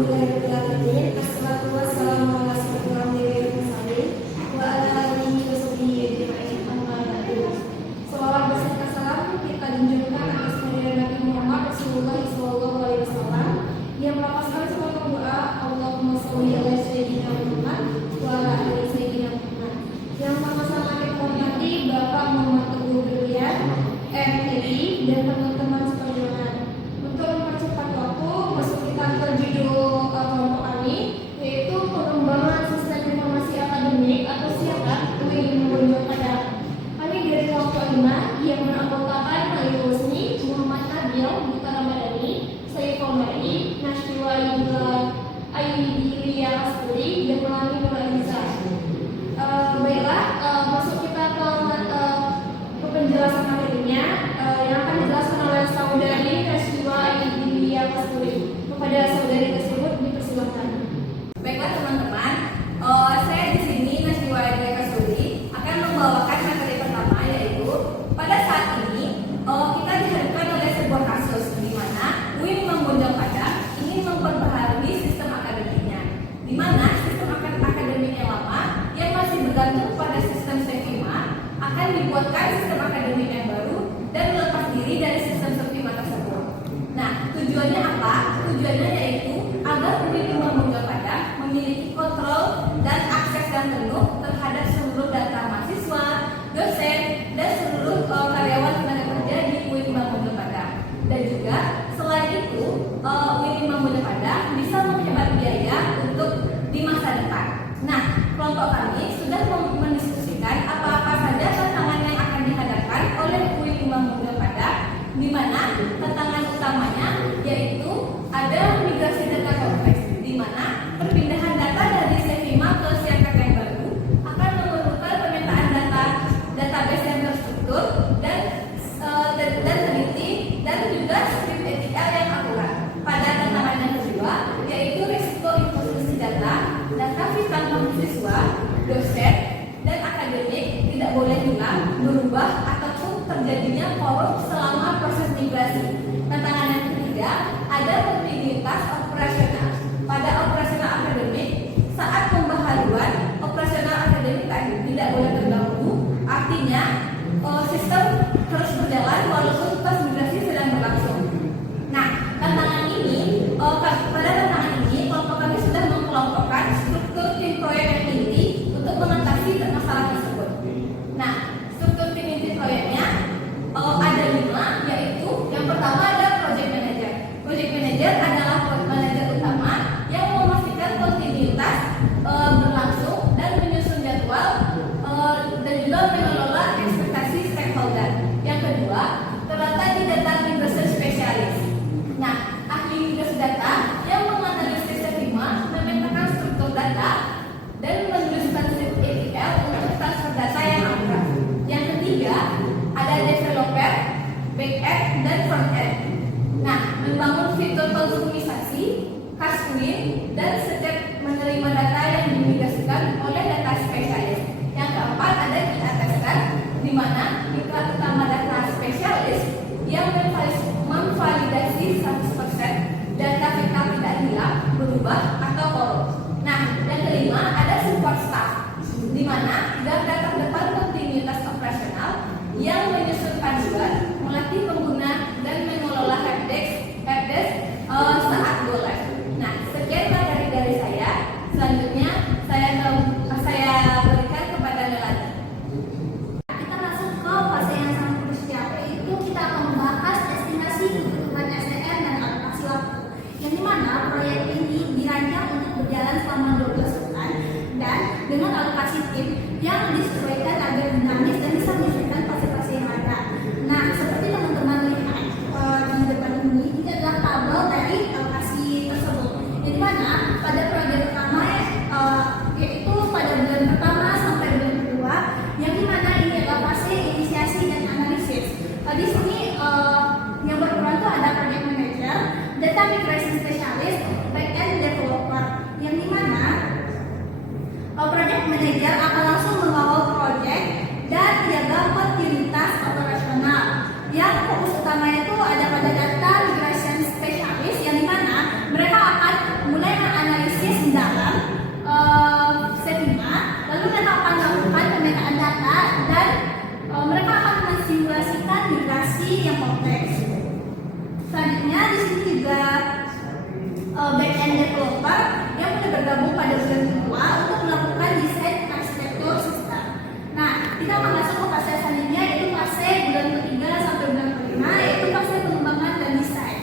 Alhamdulillahirobbilalamin. Assalatu wassalamu ala asyrofil mursalin wa ala alihi wa sahbihi ajma'in. Amma ba'du. Salawat beserta salam kita junjungkan atas kehadiran Nabi Muhammad Rasulullah SAW yang melapaskan semua doa Allahumma sholli ala sayyidina Muhammad wa ala ali sayyidina Muhammad. Yang sama-sama kita hormati Bapak Muhammad Teguh Berlian, MTI, dan teman-teman seperjuangan. Untuk mempercepat waktu, masuk kita ke judul kelompok kami, yaitu pengembangan sistem informasi akademik atau SIAKA UI Menunjuk Padang. Kami dari kelompok 5 yang beranggotakan Ayu Husni, Muhammad Nabil, Buta Ramadhani, Saiful Mari, Nashwa Ayu Asturi, dan Melani Nuraliza. Baiklah, masuk kita ke penjelasan materinya yang akan dijelaskan oleh saudari Nashwa Ayu Asturi. Kepada saudari tersebut dipersilakan. Baiklah teman-teman, saya di sini Nashwa Ayu Asturi akan membawakan materi pertama, yaitu pada saat ini kita dihadapkan oleh sebuah kasus di mana UI Menunjuk Padang ingin memperbaharui sistem akademiknya, di mana sistem akademik yang lama yang masih bergantung pada sistem Sevima akan dibuatkan sistem akademik yang baru dan melepas diri dari sistem Sevima tersebut. Nah, tujuannya apa? Tujuannya yaitu agar UI Menunjuk Padang memiliki kontrol dan akses yang penuh terhadap seluruh data mahasiswa, dosen, dan seluruh karyawan tenaga kerja di UI Menunjuk Padang. Dan juga selain itu, UI Menunjuk Padang bisa menghemat biaya untuk di masa depan. Nah, kelompok kami sudah mendiskusikan apa-apa saja tantangan yang akan dihadapkan oleh UI Menunjuk Padang, di mana tantangan utamanya yaitu ada migrasi data kompleks, di mana perpindahan data dari Sevima ke SIAKA yang baru akan memerlukan pemetaan database yang terstruktur dan teliti dan juga skrip etika yang akurat. Pada tantangan yang kedua yaitu risiko inklusi data vital mahasiswa, dosen, dan akademik tidak boleh hilang, berubah ataupun terjadinya korup selama proses migrasi. Tantangan yang ketiga ada kontinuitas operasional. Pada operasional akademik, saat pembaharuan operasional akademik tadi tidak boleh terganggu, artinya sistem terus berjalan walaupun proses migrasi sedang berlangsung. Nah, tantangan ini, pada tantangan ini kelompok kami sudah mengelompokkan struktur tim proyek yang inti untuk mengatasi masalah tersebut. Nah, struktur tim inti proyeknya ada 5, yaitu yang pertama ada project manager. Project manager adalah manajer utama yang memastikan kontinuitas berlangsung dan menyusun jadwal dan juga mengelola ekspektasi stakeholder. Yang kedua, terletak di data migration specialist. Nah, ahli migrasi data yang menganalisis Sevima, memetakan struktur data dan menuliskan script ETL untuk transfer data yang akurat. Yang ketiga, ada developer, back-end, dan front-end. Nah, membangun fitur konsumisasi, Kaswin, dan setiap menerima data yang dimigrasikan oleh data spesialis. Yang keempat ada IATSR, di mana mitra utama data spesialis yang memvalidasi 100% data vital tidak hilang, berubah, atau korup. Nah, yang kelima ada support staff, di mana garda terdepan kontinuitas operasional yang menyusun panduan, melatih pengguna, dan mengelola helpdesk saat go live. Nah, sekian materi dari saya. Selanjutnya saya berikan kepada Melani. Kita masuk ke fase yang sangat krusial, yaitu kita akan membahas estimasi kebutuhan SDM dan alokasi waktu, yang dimana proyek ini dirancang untuk berjalan selama 12 bulan dan dengan alokasi tim yang disesuaikan agar dinamis dan bisa menyesuaikan fase-fase yang ada. Nah, seperti teman-teman lihat di depan ini adalah tabel dari alokasi tersebut, yang dimana pada proyek pertama yaitu pada bulan pertama sampai bulan kedua, yang dimana ini adalah fase inisiasi dan analisis. Di sini yang berperan itu ada project manager, data migration specialist, back-end developer, yang dimana project manager akan langsung mengawal project dan jaga kontinuitas operasional. Yang fokus utamanya itu ada pada data migration specialist, yang dimana mereka akan mulai aplikasi yang kompleks. Selanjutnya di sini juga back-end developer yang mulai bergabung pada bulan kedua untuk melakukan desain arsitektur sistem. Nah, kita akan masuk ke fase selanjutnya, yaitu fase bulan ketiga sampai bulan kelima, yaitu fase pengembangan dan desain.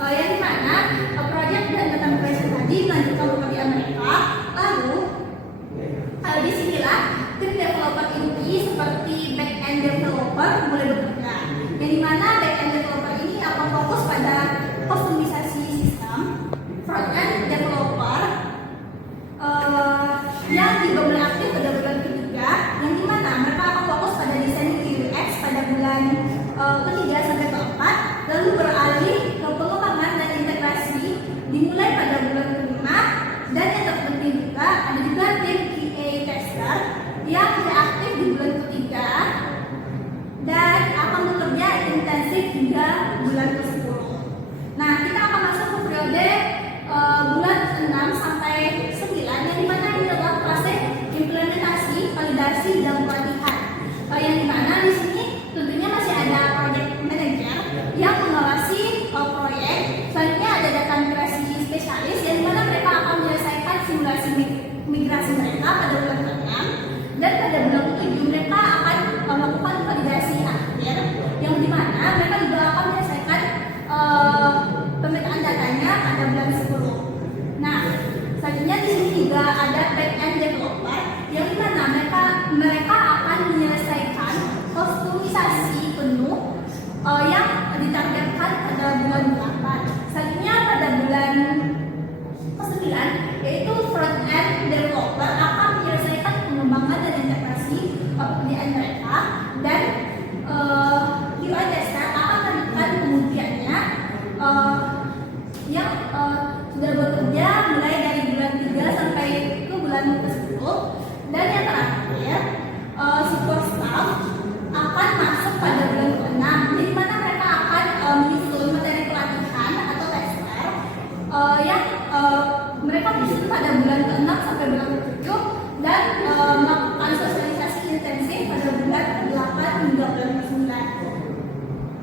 Yang dimana proyek dan data migration tadi melanjutkan pekerjaan mereka. Lalu di sinilah tim developer inti seperti back-end developer mulai bekerja. Yang dimana back-end developer ini akan fokus pada kustomisasi sistem. Front-end developer yang juga mulai aktif pada bulan ketiga, yang dimana mereka akan fokus pada desain UX pada bulan ketiga sampai keempat, lalu beralih ke pengembangan dan integrasi dimulai pada bulan kelima. Dan yang terpenting juga ada juga tim QA tester yang mulai aktif di bulan ketiga dan akan bekerja intensif hingga bulan ke-10. Nah, kita akan masuk ke periode bulan 6 sampai 9, yang dimana ini adalah fase implementasi, validasi, dan pelatihan. Yang dimana di sini tentunya masih ada project manager yang mengawasi proyek. Selanjutnya ada data migrasi spesialis yang dimana mereka akan menyelesaikan simulasi migrasi mereka pada bulan ke-6, dan pada bulan ke-7 mereka akan melakukan validasi akhir, yang dimana mereka juga akan menyelesaikan pemetaan datanya pada bulan 10. Nah, selanjutnya di sini juga ada back-end developer yang dimana mereka akan menyelesaikan kustomisasi penuh yang ditargetkan pada bulan 8. Selanjutnya pada bulan ke-9 yaitu front-end developer akan menyelesaikan pengembangan dan integrasi pekerjaan mereka, dan UI tester akan melanjutkan kemudiannya yang sudah bekerja mulai dari bulan 3 sampai ke bulan ke-10. Dan yang terakhir support staff akan masuk pada bulan ke-6, di mana mereka akan menyusun materi pelatihan atau tester yang mereka menyusun pada bulan ke-6 sampai bulan ke-7, dan melakukan sosialisasi intensif pada bulan ke-8 hingga bulan ke-9.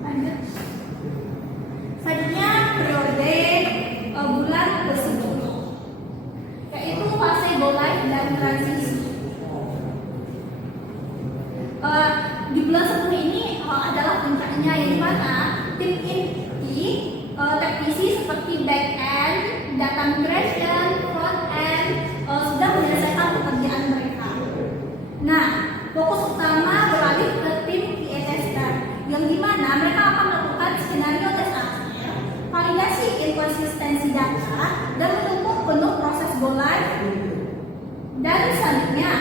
Lanjut. Selanjutnya periode bulan ke-10, yaitu fase go live dan transisi. Di bulan 10 ini adalah puncaknya, yang dimana tim inti teknisi seperti back-end, data migration, front-end sudah menyelesaikan pekerjaan mereka. Nah, fokus utama beralih ke tim QA tester, yang dimana mereka akan melakukan skenario tes akhir, validasi inkonsistensi data, dan mendukung penuh proses go live. Dan selanjutnya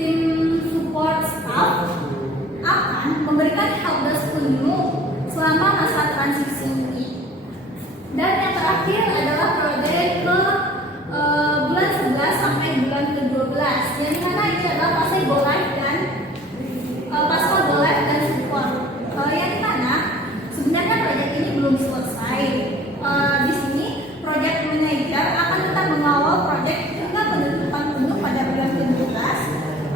tim support staff akan memberikan helpdesk penuh selama masa transisi ini. Dan yang terakhir adalah periode ke bulan 11 sampai bulan ke-12, yang dimana ini adalah fase go live dan pasca go live dan support. Yang dimana sebenarnya proyek ini belum selesai. Di sini project manager akan tetap mengawal proyek hingga penutupan penuh pada bulan ke-12.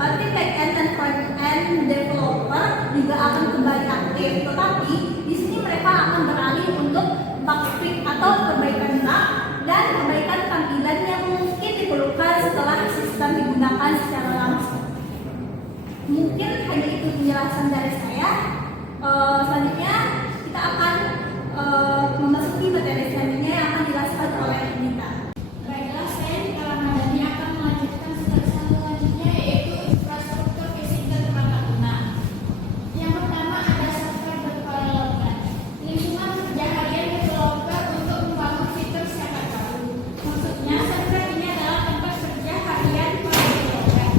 Tim back-end dan front-end developer juga akan kembali aktif, tetapi di sini mereka akan beralih untuk bug fix atau perbaikan bug dan perbaikan tampilan yang mungkin diperlukan setelah sistem digunakan secara langsung. Mungkin hanya itu penjelasan dari saya. Selanjutnya kita akan memasuki materi selanjutnya yang akan dijelaskan oleh Nita. Baiklah, saya Nita Ramadhani akan melanjutkan selanjutnya, yaitu infrastruktur fisik dan perangkat lunak. Yang pertama ada software development, lingkungan kerja harian developer untuk membangun fitur siaran baru. Maksudnya software ini adalah tempat kerja harian para developer.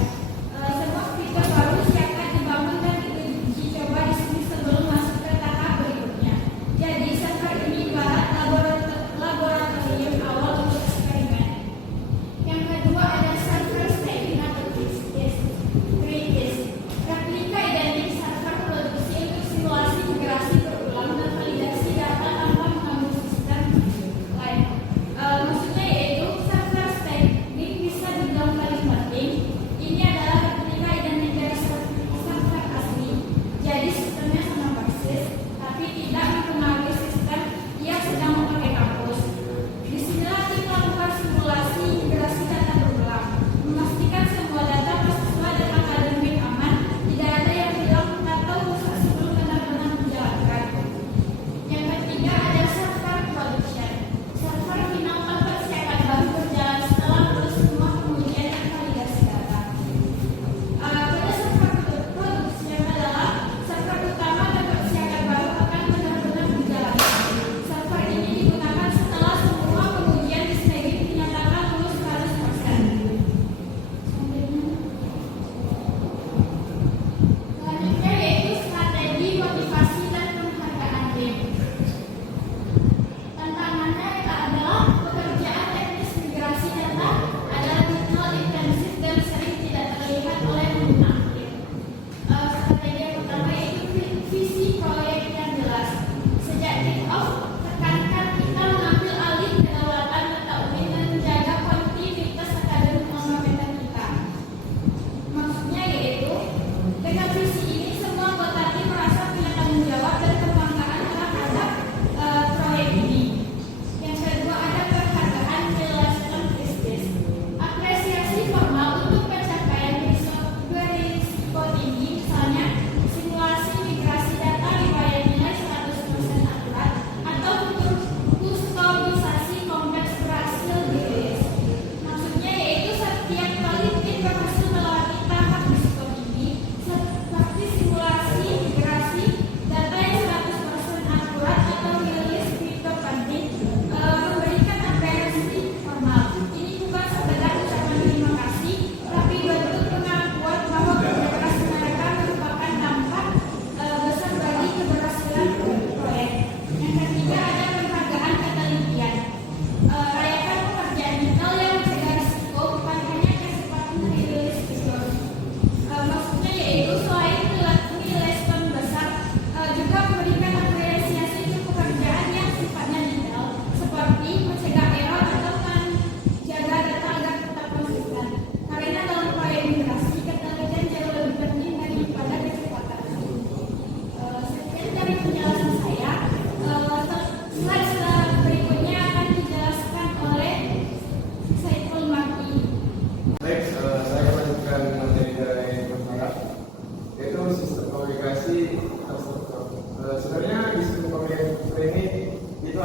Sebuah fitur baru siaran dibangun dan diuji coba di sini sebelum masuk ke tahap berikutnya. Jadi software ini ibarat laboratorium awal untuk eksperimen. Yang kedua ada server staging atau kritis. Replika identik server produksi untuk simulasi migrasi berulang dan validasi data tanpa mengganggu sistem lain. Maksudnya yaitu server staging bisa dibilang paling penting. Ini adalah replika identik dari server asli. Jadi sistemnya sama persis, tapi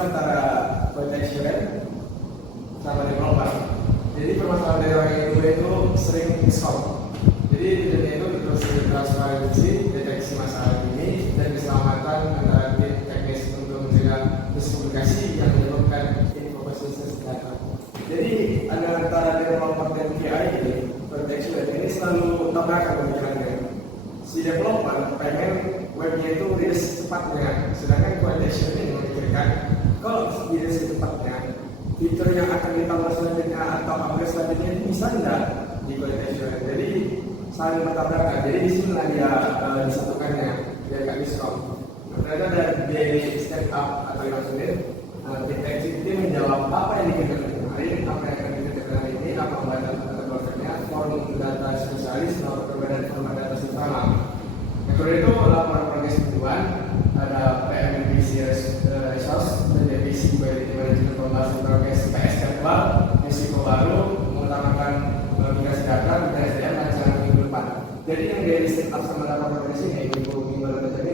antara contextual sama developer. Jadi permasalahan dari orang yang itu sering miskom. Jadi tujuannya itu untuk sering transparansi, deteksi masalah ini, dan keselamatan antara tim teknis untuk mencegah miskomunikasi yang menyebabkan inkonsistensi data. Jadi antara developer dan PI ini, contextual ini selalu tabrakan pemikirannya. Si developer pengen webnya itu rilis cepatnya, sedangkan contextual ini memikirkan kalau rilis cepatnya, fitur yang akan ditambah selanjutnya atau upgrade selanjutnya ini bisa enggak di contextual. Jadi saling bertabrakan. Jadi di sini dia disatukannya, dia nggak miskom. Ternyata dari step up atau yang sulit, deteksi itu menjawab apa yang dikerjakan kemarin, apa yang akan dikerjakan hari ini, apa pembahasan atau prosesnya, form data spesialis, lalu perbedaan format data utama. Yang kedua itu laporan progres mingguan, ada PMVC resource dan divisi quality management pembahasan progres PS jadwal, risiko baru, mengutamakan migrasi data dan SDM rancangan minggu depan. Jadi yang dari step up sama laporan progres ini minggu depan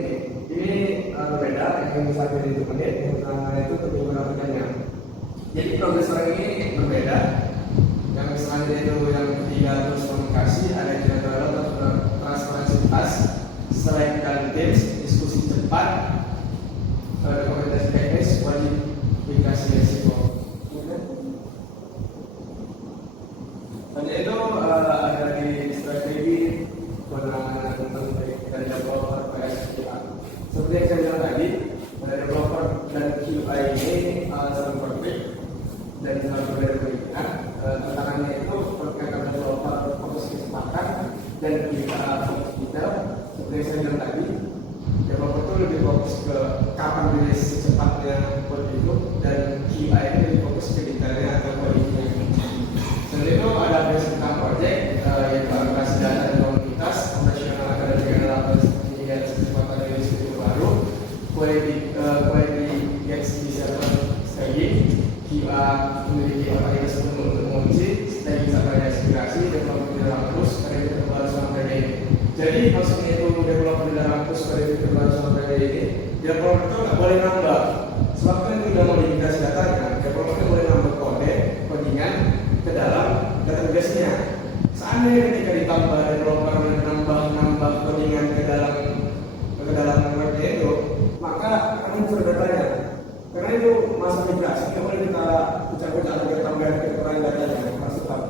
ini berbeda. Yang bisa beda itu menit, yang pertama itu minggu depannya. Jadi progres orang ini berbeda. Yang selanjutnya itu yang ketiga terus komunikasi, ada jadwal atau transparansitas, select dan tips, diskusi cepat, dokumentasi teknis, wajib mitigasi risiko. Dan itu ada di strategi penanganan tentang dari developer PSQA. Seperti yang saya bilang tadi, developer dan QA ini saling konflik dan saling berbeda. Tantangannya itu perkara developer fokus kecepatan dan kita fokus detail. Seperti yang saya bilang tadi, developer itu lebih fokus ke kapan rilis secepatnya kode itu, dan QA ini lebih fokus ke detailnya atau codingnya. Selain itu ada basic tentang project, yaitu alokasi data dan komunitas, operasional akademik adalah hingga kecepatan rilis itu baru, quality gets bisa staging, QA memiliki otoritas untuk menguji, staging sampai aspirasi, developer di dalam terus, kredit terbaru sampai ini. Jadi maksudnya itu developer di dalam terus, kredit terbaru sampai ini, developer itu nggak boleh nambah. Sebab kan tidak modifikasi datanya, developer itu boleh nambah codingan ke dalam database-nya. Seandainya ketika ditambah developer nambah codingan ke dalam webnya itu, maka akan muncul datanya. Karena itu masa migrasi, tidak boleh kita pecah-pecah atau tambahan keterangan datanya, masuk tahu.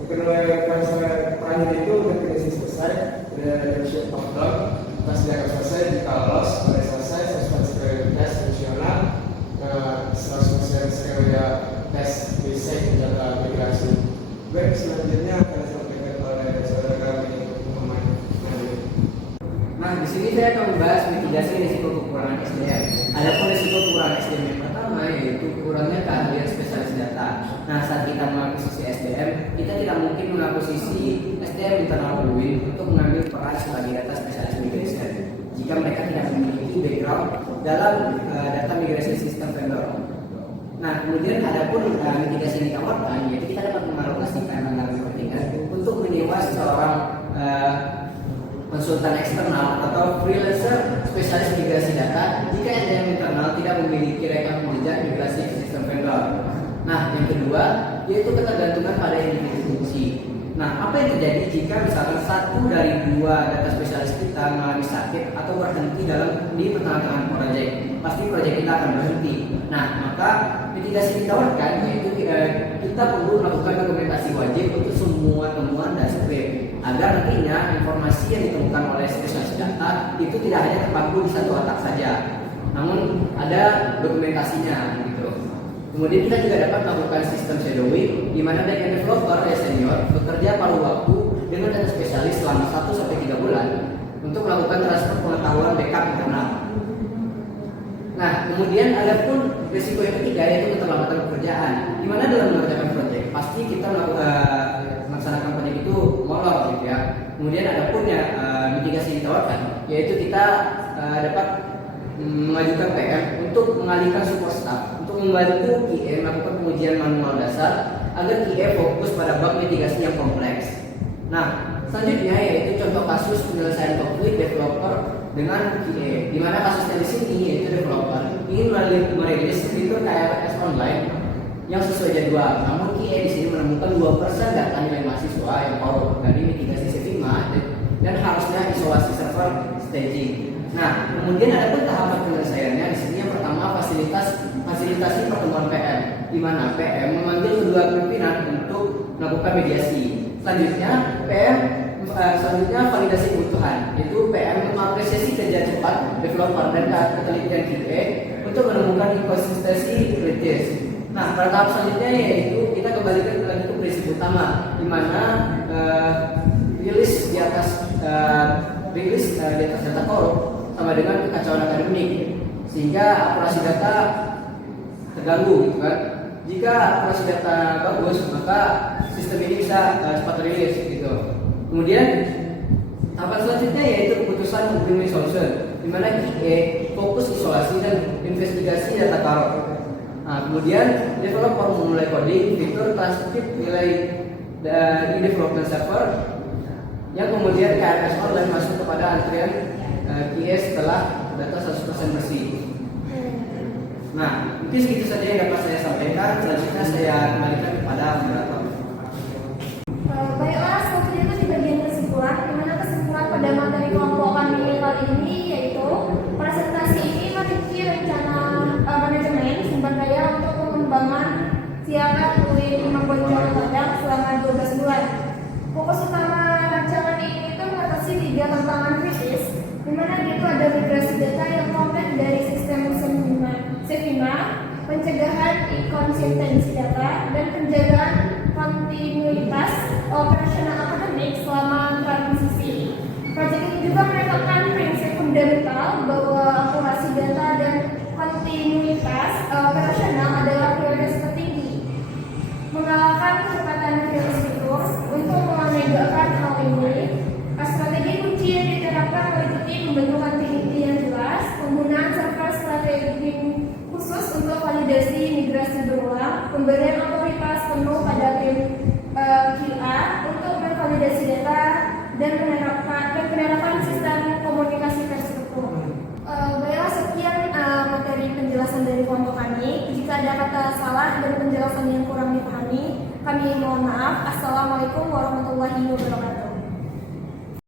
Yang kedua yang saya terakhir itu definisi selesai, definition of done, pas dia akan selesai, jika lolos, pada selesai, 100% tes fungsional, 100% skenario tes basic menjaga migrasi. Baik, selanjutnya akan disampaikan oleh saudara kami Muhammad Nadir. Nah, di sini saya akan membahas mitigasi risiko kekurangan SDM. Adapun risiko kekurangan SDM yang pertama yaitu kurangnya keahlian spesialis data. Nah, saat kita mengakuisisi SDM, kita tidak mungkin mengakuisisi SDM internal UIN untuk mengambil peran sebagai data spesialis migration jika mereka tidak memiliki background dalam data migrasi sistem vendor. Nah, kemudian adapun mitigasi yang ditawarkan, yaitu kita dapat mengalokasikan anggaran kepentingan untuk menyewa seorang konsultan eksternal atau freelancer spesialis migrasi data jika SDM internal tidak memiliki rekam jejak migrasi ke sistem vendor. Nah, yang kedua yaitu ketergantungan pada individu fungsi. Nah, apa yang terjadi jika misalkan satu dari dua data spesialis kita mengalami sakit atau berhenti di pertengahan proyek? Pasti proyek kita akan berhenti. Nah, maka mitigasi yang ditawarkan yaitu kita perlu melakukan dokumentasi wajib untuk semua temuan dan script agar nantinya informasi yang ditemukan oleh spesialis data itu tidak hanya terpaku di satu otak saja, namun ada dokumentasinya gitu. Kemudian kita juga dapat melakukan sistem shadowing di mana backend developer senior bekerja paruh waktu dengan data spesialis selama 1-3 bulan untuk melakukan transfer pengetahuan backup internal. Nah, kemudian ada pun risiko yang ketiga yaitu keterlambatan pekerjaan. Di mana dalam mengerjakan proyek pasti kita melaksanakan proyek itu molor gitu ya. Kemudian ada pun mitigasi yang ditawarkan yaitu kita dapat mengajukan PM untuk mengalihkan support staff untuk membantu QA melakukan pengujian manual dasar agar QA fokus pada bug mitigasi yang kompleks. Nah, selanjutnya yaitu contoh kasus penyelesaian konflik developer dengan QA, di mana kasusnya di sini yaitu developer ingin merilis fitur KRS online yang sesuai jadwal. Namun QA di sini menemukan 2% data nilai mahasiswa yang korup dari mitigasi SEFIMA dan harusnya isolasi server staging. Nah, kemudian ada pun tahapan penyelesaiannya. Di sini yang pertama fasilitasi pertemuan PM, di mana PM memanggil kedua pimpinan untuk melakukan mediasi. Selanjutnya validasi kebutuhan, yaitu PM mengapresiasi kerja cepat developer dan ketelitian QA untuk menemukan inkonsistensi kritis. Nah, pada tahap selanjutnya yaitu kita kembalikan lagi ke prinsip utama, di mana rilis di atas data korup sama dengan kekacauan akademik, sehingga akurasi data terganggu, gitu kan. Jika akurasi data bagus, maka sistem ini bisa cepat rilis, gitu. Kemudian tahapan selanjutnya yaitu keputusan win-win solution, di mana QA fokus isolasi dan investigasi data korup. Nah, kemudian developer memulai coding fitur transkrip nilai di development server, yang kemudian KRS online masuk kepada antrian QA setelah data 100% bersih. Nah, mungkin segitu saja yang dapat saya sampaikan. Selanjutnya saya kembalikan kepada moderator. Baiklah, selanjutnya itu di bagian kesimpulan, di mana kesimpulan pada materi kelompok kami kali ini yaitu presentasi ini memiliki rencana manajemen sumber daya untuk pengembangan siaran UI Manggon Jawa Padang selama 12 bulan. Fokus utama rancangan ini itu mengatasi 3 tantangan kritis, di mana itu ada migrasi data yang komplit dari sistem SEFIMA, pencegahan inkonsistensi data, dan penjagaan kontinuitas operasional akademik selama transisi. Proyek ini juga menetapkan prinsip fundamental bahwa akurasi data dan kontinuitas operasional adalah prioritas tertinggi. Mengalahkan kecepatan virus fitur untuk menegakkan hal ini, strategi kunci yang diterapkan meliputi pembentukan TID yang jelas, penggunaan server strategi khusus untuk validasi migrasi berulang, pemberian otoritas penuh pada tim QA untuk memvalidasi data, dan penerapan sistem komunikasi terstruktur. Baiklah, sekian materi penjelasan dari kelompok kami. Jika ada kata salah dan penjelasan yang kurang dipahami, kami mohon maaf. Assalamualaikum warahmatullahi wabarakatuh.